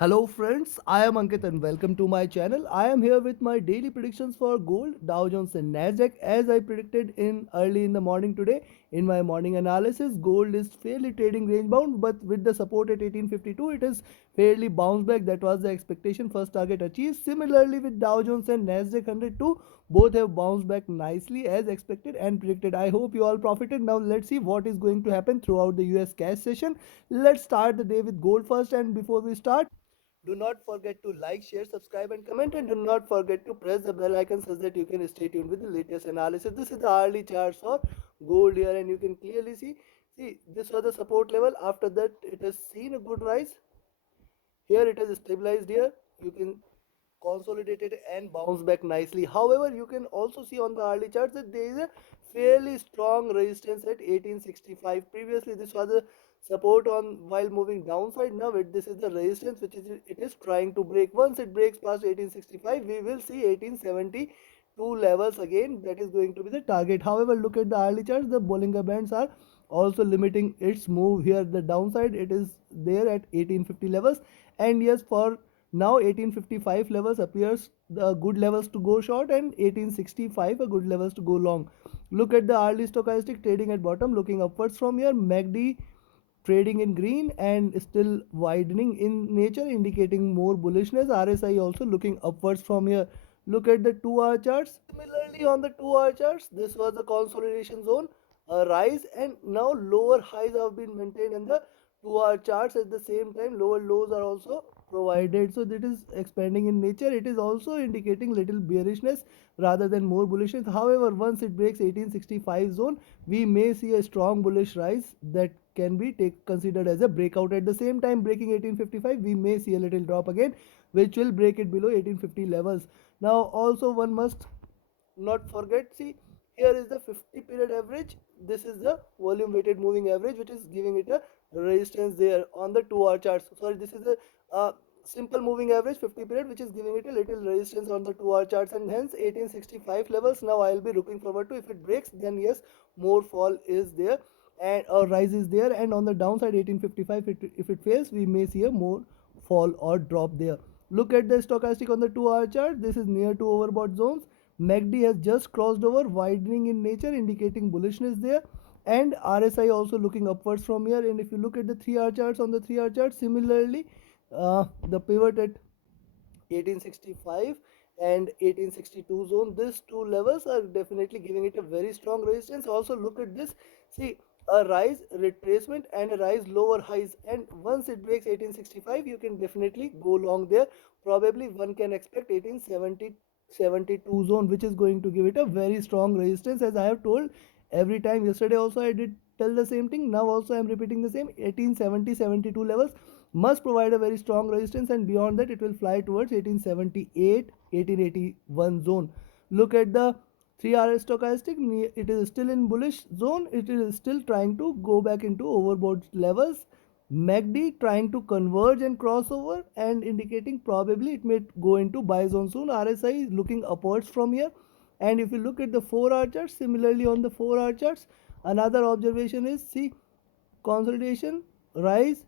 Hello friends, I am Ankit and welcome to my channel. I am here with my daily predictions for gold, Dow Jones and Nasdaq. As I predicted in early in the morning today in my morning analysis, gold is fairly trading range bound, but with the support at 1852 it is fairly bounced back. That was the expectation, first target achieved. Similarly with Dow Jones and Nasdaq 100 too, both have bounced back nicely as expected and predicted. I hope you all profited. Now let's see what is going to happen throughout the US cash session. Let's start the day with gold first, and before we start, do not forget to like, share, subscribe and comment, and do not forget to press the bell icon so that you can stay tuned with the latest analysis. This is the hourly charts for gold here, and you can clearly see this was the support level. After that it has seen a good rise. Here it has stabilized here. You can consolidate it and bounce back nicely. However, you can also see on the hourly charts that there is a fairly strong resistance at 1865. Previously this was a support on while moving downside. Now this is the resistance which it is trying to break. Once it breaks past 1865, we will see 1872 levels again. That is going to be the target. However, look at the hourly charts. The Bollinger Bands are also limiting its move. Here the downside it is there at 1850 levels, and yes, for now 1855 levels appears the good levels to go short, and 1865 a good levels to go long. Look at the hourly stochastic trading at bottom, looking upwards from here. MACD trading in green and still widening in nature, indicating more bullishness. RSI also looking upwards from here. Look at the 2 hour charts. Similarly on the 2 hour charts, this was the consolidation zone, a rise, and now lower highs have been maintained in the 2 hour charts. At the same time, lower lows are also provided, so that is expanding in nature. It is also indicating little bearishness rather than more bullishness. However, once it breaks 1865 zone, we may see a strong bullish rise that can be considered as a breakout. At the same time, breaking 1855, we may see a little drop again, which will break it below 1850 levels. Now also one must not forget, see, here is the 50 period average. This is the volume weighted moving average, which is giving it a resistance there on the 2 hour charts. Sorry, this is the simple moving average 50 period, which is giving it a little resistance on the 2 hour charts, and hence 1865 levels. Now I'll be looking forward to, if it breaks, then yes, more fall is there and or rise is there, and on the downside 1855, if it fails, we may see a more fall or drop there. Look at the stochastic on the 2 hour chart. This is near to overbought zones. MACD has just crossed over, widening in nature, indicating bullishness there, and RSI also looking upwards from here. And if you look at the 3 hour charts, on the 3 hour chart, similarly the pivot at 1865 and 1862 zone, these two levels are definitely giving it a very strong resistance. Also look at this, see, a rise retracement and a rise lower highs, and once it breaks 1865, you can definitely go long there. Probably one can expect 1872 zone, which is going to give it a very strong resistance. As I have told every time, yesterday also I did tell the same thing, now also I am repeating the same. 1870-72 levels must provide a very strong resistance, and beyond that it will fly towards 1878 1881 zone. Look at the 3 hour stochastic, it is still in bullish zone. It is still trying to go back into overbought levels. MACD trying to converge and crossover, and indicating probably it may go into buy zone soon. RSI is looking upwards from here. And if you look at the 4 hour charts, similarly on the 4 hour charts, another observation is, see, consolidation, rise,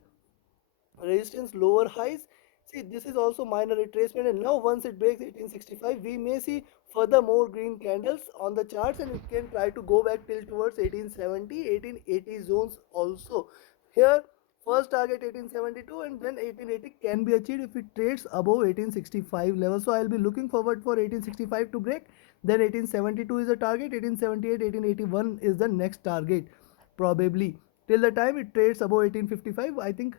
resistance, lower highs. See, this is also minor retracement, and now once it breaks 1865, we may see further more green candles on the charts, and it can try to go back till towards 1870 1880 zones also. Here first target 1872, and then 1880 can be achieved if it trades above 1865 level. So I'll be looking forward for 1865 to break, then 1872 is the target, 1878 1881 is the next target probably. Till the time it trades above 1855, I think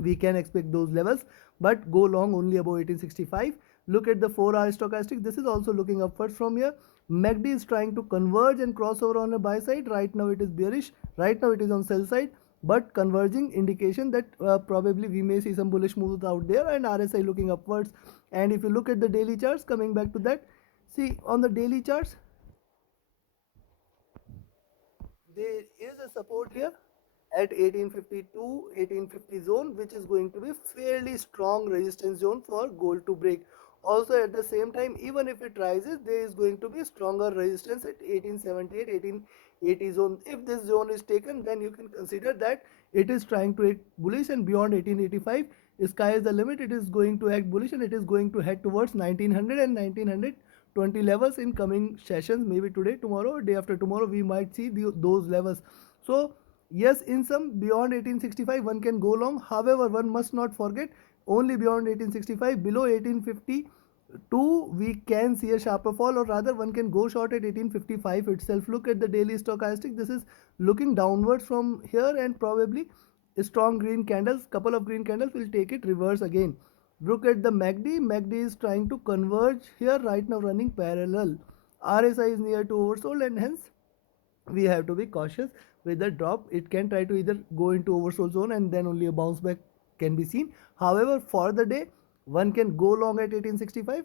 we can expect those levels, but go long only above 1865. Look at the 4 hour stochastic, this is also looking upwards from here. MACD is trying to converge and cross over on a buy side. Right now it is bearish, right now it is on sell side, but converging indication that probably we may see some bullish moves out there, and RSI looking upwards. And if you look at the daily charts, coming back to that, see, on the daily charts there is a support here at 1852 1850 zone, which is going to be fairly strong resistance zone for gold to break. Also at the same time, even if it rises, there is going to be stronger resistance at 1878 1880 zone. If this zone is taken, then you can consider that it is trying to act bullish, and beyond 1885 sky is the limit. It is going to act bullish and it is going to head towards 1900 and 1920 levels in coming sessions. Maybe today, tomorrow, day after tomorrow we might see those levels. So yes, in some beyond 1865 one can go long. However, one must not forget, only beyond 1865, below 1850 two, we can see a sharper fall, or rather one can go short at 1855 itself. Look at the daily stochastic. This is looking downwards from here, and probably strong green candles, couple of green candles will take it reverse again. Look at the MACD. MACD is trying to converge here right now, running parallel. RSI is near to oversold, and hence we have to be cautious with the drop. It can try to either go into oversold zone and then only a bounce back can be seen. However, for the day, one can go long at 1865,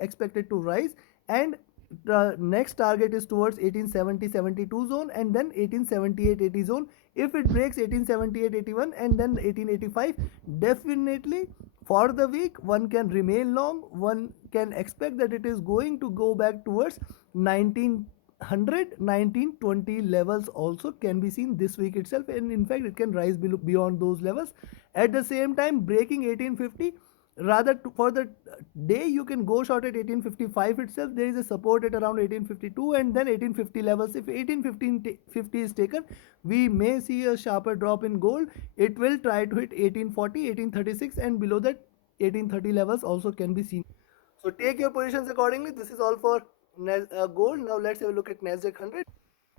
expected to rise, and the next target is towards 1870-72 zone and then 1878-80 zone. If it breaks 1878-81 and then 1885, definitely for the week one can remain long. One can expect that it is going to go back towards 1900, 1920 levels also can be seen this week itself, and in fact it can rise beyond those levels. At the same time, breaking 1850, rather for the day you can go short at 1855 itself. There is a support at around 1852 and then 1850 levels. If 1850 is taken, we may see a sharper drop in gold. It will try to hit 1840, 1836, and below that 1830 levels also can be seen. So take your positions accordingly. This is all for gold. Now let's have a look at Nasdaq 100.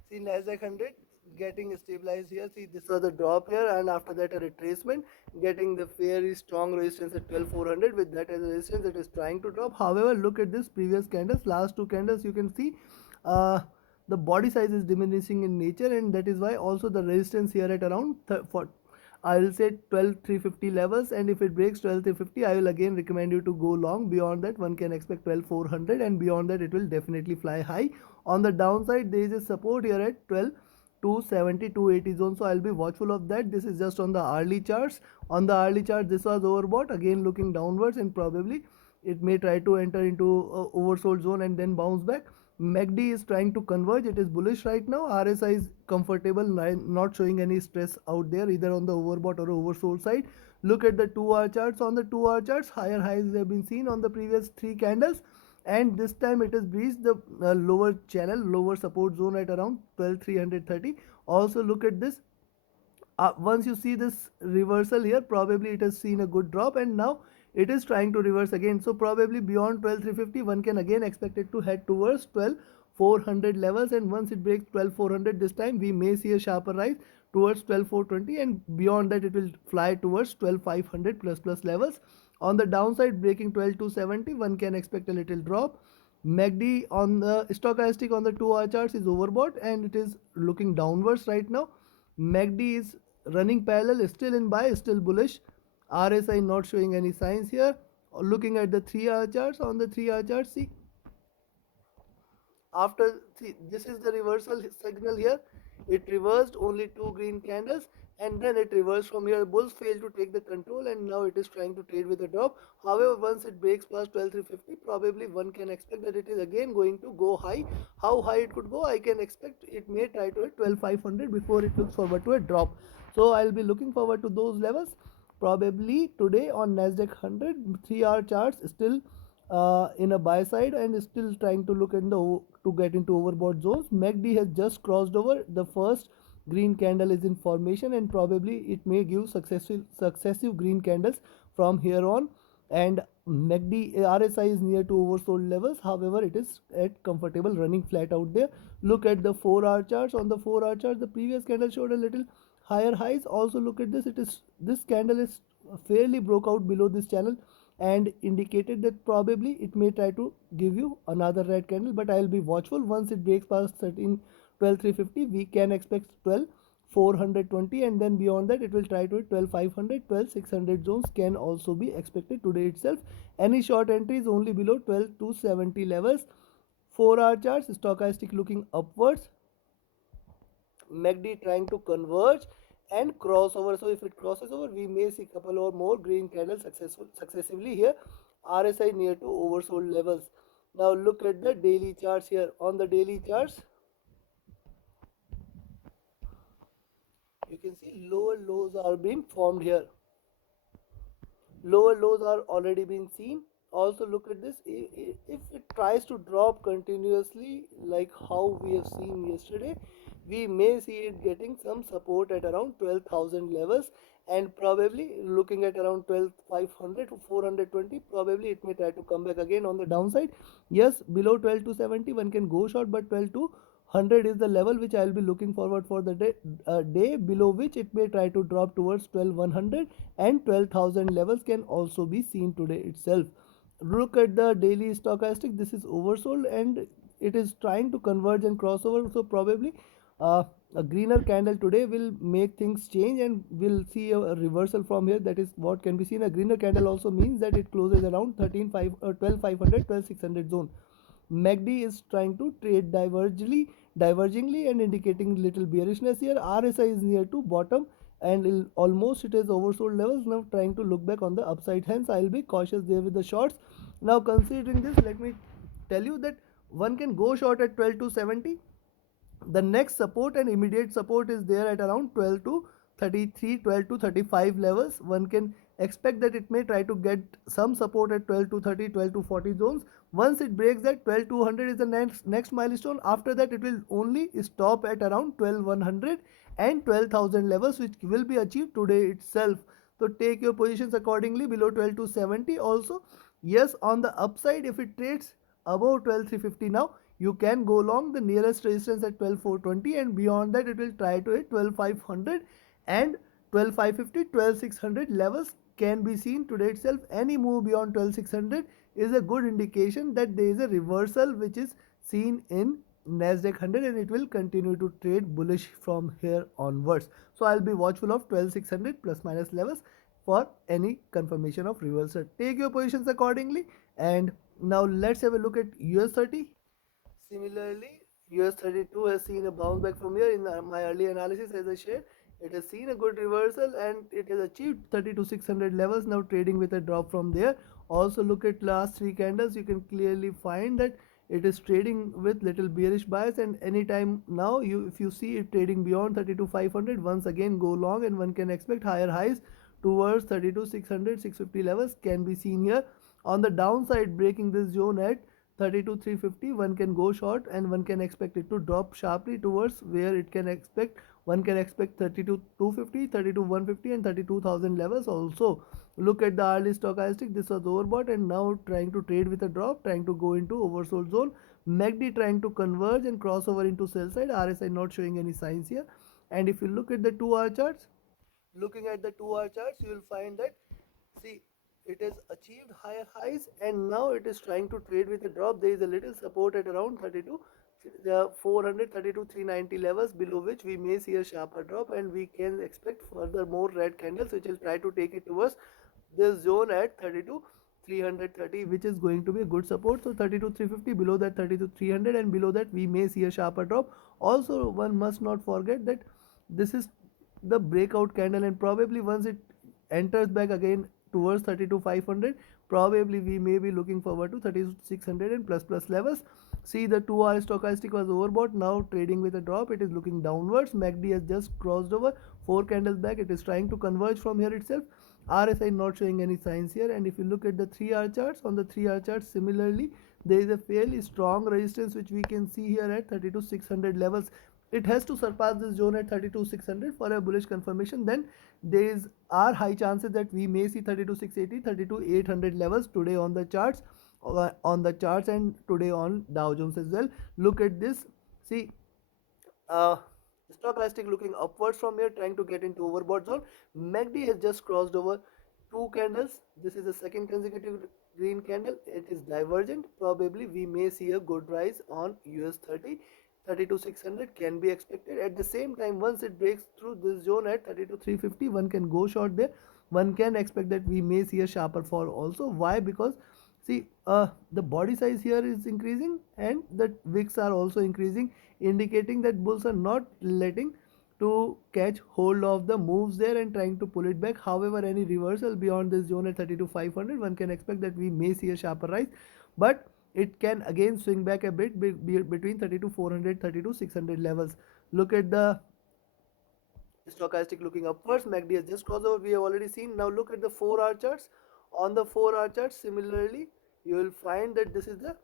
See Nasdaq 100 getting stabilized here. See, this was the drop here, and after that a retracement, getting the very strong resistance at 12400. With that as a resistance, it is trying to drop. However, look at this previous candles, last two candles. You can see the body size is diminishing in nature, and that is why also the resistance here at around I will say 12,350 levels, and if it breaks 12,350, I will again recommend you to go long. Beyond that, one can expect 12,400, and beyond that, it will definitely fly high. On the downside, there is a support here at 12,270, 280 zone, so I'll be watchful of that. This is just on the early charts. On the early chart, this was overbought, again looking downwards, and probably it may try to enter into oversold zone and then bounce back. MACD is trying to converge. It is bullish right now. RSI is comfortable, not showing any stress out there either on the overbought or oversold side. Look at the 2-hour charts. On the 2-hour charts, higher highs have been seen on the previous three candles, and this time it has breached the lower channel, lower support zone at around 12,330. Also look at this. Once you see this reversal here, probably it has seen a good drop, and now it is trying to reverse again. So probably beyond 12,350 one can again expect it to head towards 12,400 levels, and once it breaks 12,400 this time, we may see a sharper rise towards 12,420, and beyond that it will fly towards 12,500 plus levels. On the downside, breaking 12,270, one can expect a little drop. MACD on the stochastic on the 2-hour charts is overbought, and it is looking downwards right now. MACD is running parallel, still in buy, still bullish. RSI not showing any signs here. Looking at the 3-hour charts, on the 3-hour charts, see, after, see, this is the reversal signal here. It reversed only two green candles, and then it reversed from here. Bulls failed to take the control, and now it is trying to trade with a drop. However, once it breaks past 12,350, probably one can expect that it is again going to go high. How high it could go, I can expect it may try to hit 12,500 before it looks forward to a drop. So I'll be looking forward to those levels. Probably today on Nasdaq 100, 3-hour charts still in a buy side and still trying to look at the to get into overbought zones. MACD has just crossed over. The first green candle is in formation, and probably it may give successive green candles from here on. And MACD RSI is near to oversold levels. However, it is at comfortable, running flat out there. Look at the 4-hour charts. On the 4-hour chart, the previous candle showed a little higher highs. Also look at this. It is, this candle is fairly broke out below this channel and indicated that probably it may try to give you another red candle, but I'll be watchful. Once it breaks past 12,350, we can expect 12,420, and then beyond that it will try to hit 12,500, 12,600 zones can also be expected today itself. Any short entries only below 12,270 levels. 4-hour charts, stochastic looking upwards, MACD trying to converge and crossover. So if it crosses over, we may see couple or more green candles successively here. RSI near to oversold levels. Now look at the daily charts here. On the daily charts, You can see lower lows are being formed here. Lower lows are already being seen. Also look at this, if it tries to drop continuously like how we have seen yesterday, we may see it getting some support at around 12,000 levels, and probably looking at around 12,500 to 420, probably it may try to come back again on the downside. Yes, below 12,270 one can go short, but 12,200 is the level which I'll be looking forward for the day below which it may try to drop towards 12,100, and 12,000 levels can also be seen today itself. Look at the daily stochastic, this is oversold and it is trying to converge and crossover, so probably uh, a greener candle today will make things change and we'll see a reversal from here. That is what can be seen. A greener candle also means that it closes around 13,500 or 12,500 12,600 zone. MACD is trying to trade divergingly and indicating little bearishness here. RSI is near to bottom and almost it is oversold levels, now trying to look back on the upside, hence I'll be cautious there with the shorts. Now considering this, let me tell you that one can go short at 12 to 70. The next support and immediate support is there at around 12 to 33, 12 to 35 levels. One can expect that it may try to get some support at 12 to 30, 12 to 40 zones. Once it breaks that, 12,200 is the next milestone. After that, it will only stop at around 12,100 and 12,000 levels, which will be achieved today itself. So take your positions accordingly below 12 to 70. Also, yes, on the upside, if it trades above 12,350 now, you can go long the nearest resistance at 12,420, and beyond that it will try to hit 12,500 and 12,550, 12,600 levels can be seen today itself. Any move beyond 12,600 is a good indication that there is a reversal which is seen in Nasdaq 100 and it will continue to trade bullish from here onwards. So I'll be watchful of 12,600 plus minus levels for any confirmation of reversal. Take your positions accordingly. And now let's have a look at US30. Similarly, US32 has seen a bounce back from here. In my early analysis, as I shared, it has seen a good reversal and it has achieved 32,600 levels, now trading with a drop from there. Also look at last three candles, you can clearly find that it is trading with little bearish bias, and anytime now if you see it trading beyond 32,500, once again go long and one can expect higher highs towards 32,600, 650 levels can be seen here. On the downside, breaking this zone at 32,350, one can go short and one can expect it to drop sharply towards where it can expect. One can expect 32,250, 32,150 and 32,000 levels. Also look at the hourly stochastic, this was overbought and now trying to trade with a drop, trying to go into oversold zone. MACD trying to converge and cross over into sell side. RSI not showing any signs here. And if you look at the 2 hour charts, looking at the 2 hour charts, you will find that, see, it has achieved higher highs and now it is trying to trade with a drop. There is a little support at around 32, the 400, 32, 390 levels, below which we may see a sharper drop and we can expect further more red candles which will try to take it towards this zone at 32, 330, which is going to be a good support. So 32, 350, below that 32, 300 and below that we may see a sharper drop. Also one must not forget that this is the breakout candle and probably once it enters back again towards 32,500, probably we may be looking forward to 3600 and plus levels. See, the 2 hour stochastic was overbought, now trading with a drop, it is looking downwards. MACD has just crossed over 4 candles back, it is trying to converge from here itself. RSI not showing any signs here. And if you look at the 3 hour charts, on the 3 hour charts similarly there is a fairly strong resistance which we can see here at 32,600 levels. It has to surpass this zone at 32,600 for a bullish confirmation. Then there are high chances that we may see 32,680, 32,800 levels today on the charts, and today on Dow Jones as well. Look at this. See, uh, stochastic looking upwards from here, trying to get into overbought zone. MACD has just crossed over 2 candles. This is the second consecutive green candle. It is divergent. Probably we may see a good rise on US30. 32,600 can be expected. At the same time, once it breaks through this zone at 32,350, one can go short there. One can expect that we may see a sharper fall also. Why? Because see, the body size here is increasing and the wicks are also increasing, indicating that bulls are not letting to catch hold of the moves there and trying to pull it back. However, any reversal beyond this zone at 32,500, one can expect that we may see a sharper rise, but it can again swing back a bit between 32,400, 32,600 levels. Look at the Stochastic looking upwards, MACD has just crossed over, we have already seen. Now look at the 4-hour charts. On the 4-hour charts, similarly, you will find that this is the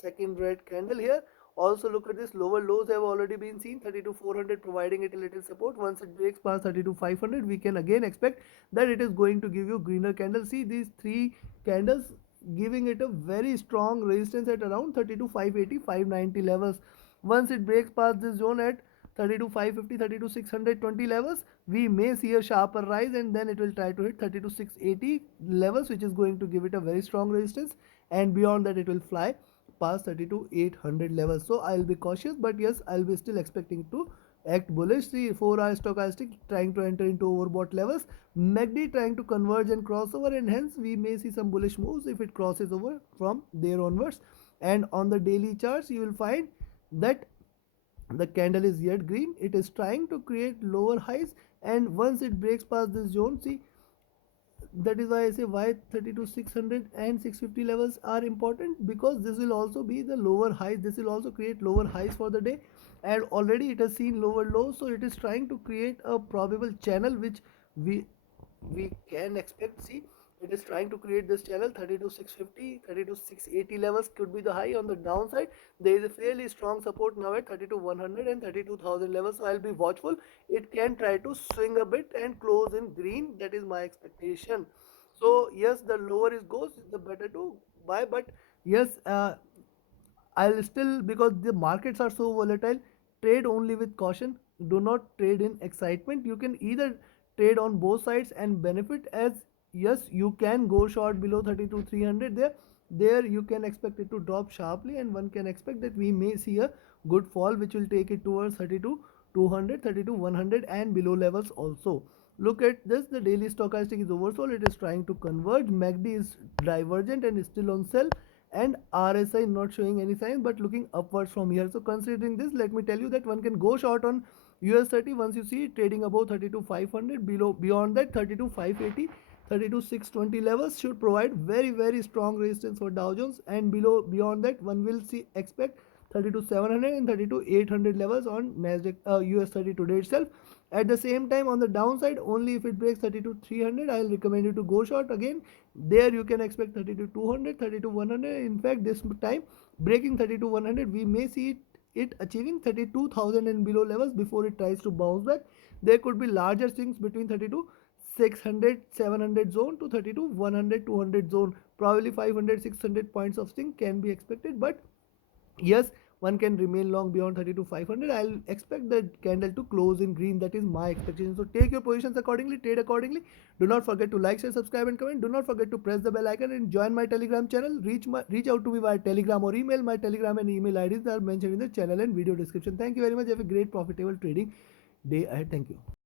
second red candle here. Also look at this, lower lows have already been seen, 32,400 providing it a little support. Once it breaks past 32,500, we can again expect that it is going to give you greener candle. See these three candles giving it a very strong resistance at around 32,580, 590 levels. Once it breaks past this zone at 32,550, 32,620 levels, we may see a sharper rise, and then it will try to hit 32,680 levels, which is going to give it a very strong resistance, and beyond that it will fly past 32,800 levels. So I'll be cautious, but yes, I'll be still expecting to act bullish. See 4-hour stochastic trying to enter into overbought levels, MACD trying to converge and cross over, and hence we may see some bullish moves if it crosses over from there onwards. And on the daily charts, you will find that the candle is yet green, it is trying to create lower highs, and once it breaks past this zone, see, that is why I say why 32,600 and 650 levels are important, because this will also be the lower highs, this will also create lower highs for the day, and already it has seen lower lows, so it is trying to create a probable channel which we can expect. See, it is trying to create this channel. 32,650, 32,680 levels could be the high. On the downside, there is a fairly strong support now at 32,100 and 32,000 levels, so I'll be watchful. It can try to swing a bit and close in green, that is my expectation. So yes, the lower it goes, the better to buy, but yes, I'll still, because the markets are so volatile, trade only with caution. Do not trade in excitement. You can either trade on both sides and benefit, as yes, you can go short below 32,300 there. There you can expect it to drop sharply, and one can expect that we may see a good fall which will take it towards 32,200, 32,100 and below levels also. Look at this, the daily stochastic is oversold, it is trying to converge, MACD is divergent and is still on sell, and RSI not showing any sign but looking upwards from here. So considering this, let me tell you that one can go short on US30 once you see it trading above 32,500, below, beyond that 32,580, 32,620 levels should provide very strong resistance for Dow Jones, and below, beyond that one will see expect 32,700 and 32,800 levels on Nasdaq US30 today itself. At the same time, on the downside, only if it breaks 32,300, I'll recommend you to go short again. There you can expect 32,200, 32,100. In fact, this time breaking 32,100, we may see it achieving 32,000 and below levels before it tries to bounce back. There could be larger swings between 32,600, 700 zone to 32,100, 200 zone. Probably 500, 600 points of swing can be expected, but yes, one can remain long beyond 32,500. I'll expect the candle to close in green, that is my expectation. So take your positions accordingly, trade accordingly. Do not forget to like, share, subscribe and comment. Do not forget to press the bell icon and join my telegram channel. Reach out to me via telegram or email. My telegram and email IDs are mentioned in the channel and video description. Thank you very much. Have a great profitable trading day ahead. Thank you.